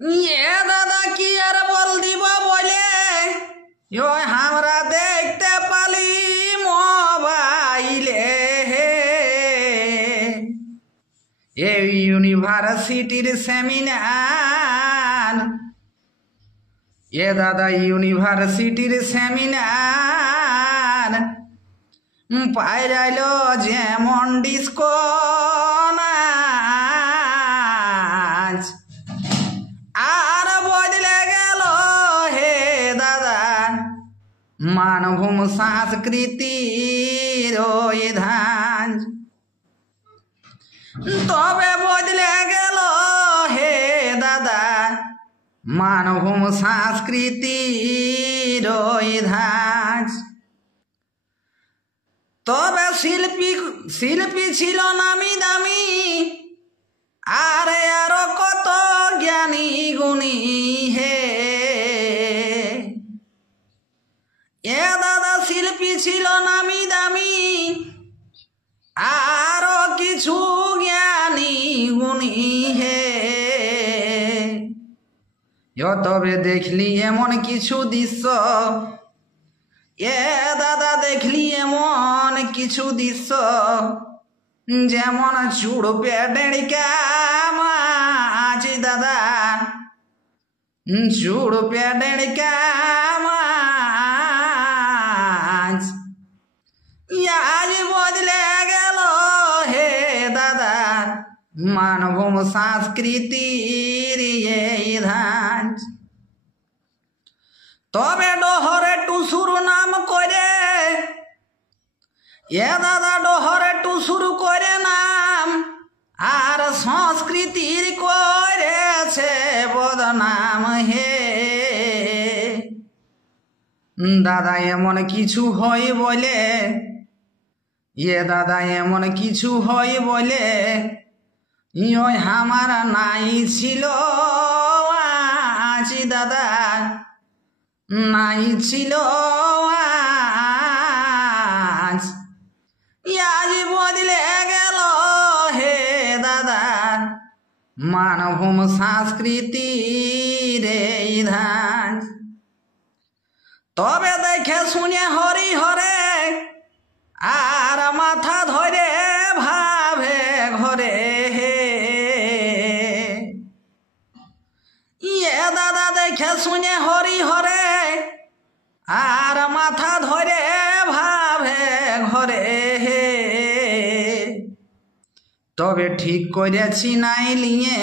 দাদা কি আর বল দিব বলে আমরা দেখতে পালি মোবাইলে এই ইউনিভার্সিটির সেমিনার দাদা ইউনিভার্সিটির সেমিনার পাইরাইল যেমন ডিস্কো নাচ আর বদলে গেল হে দাদা মানভূম সংস্কৃতির ওই ধান তবে বদলে গেল হে দাদা মানভূম সংস্কৃতির ওই ধান তবে শিল্পী ছিল নামি দামি আরে আরো কত জ্ঞানী গুণী হে দাদা শিল্পী ছিল নামি দামি আরো কিছু জ্ঞানী গুণী হে তবে দেখলি এমন কিছু দৃশ্য দাদা দেখলি এমন কিছু দৃশ্য যেমন চুড় পেটেড়িকা মাছ দাদা চুড় পেটেড়িকা মাছ আজ বদলে গেল হে দাদা মানভূম সংস্কৃতির এই ধান তবে ডহরে টুসুর নাম করে দাদা ডহরে টুসুর করে নাম আর সংস্কৃতির করেছে বদনাম হে দাদা এমন কিছু হয় বলে দাদা এমন কিছু হয় বলে আমার নাই ছিল আজ দাদা নাই ছিল আজ বদলে গেল হে দাদা মানভূম সংস্কৃতির এই ধান তবে দেখে শুনে হরি হরে আর মাথা ধরে ভাবে ঘরে হে দাদা দেখে শুনে হরি হরে আর মাথা ধরে ভাবে ঘরে হে তবে ঠিক করেছি নাই লিয়ে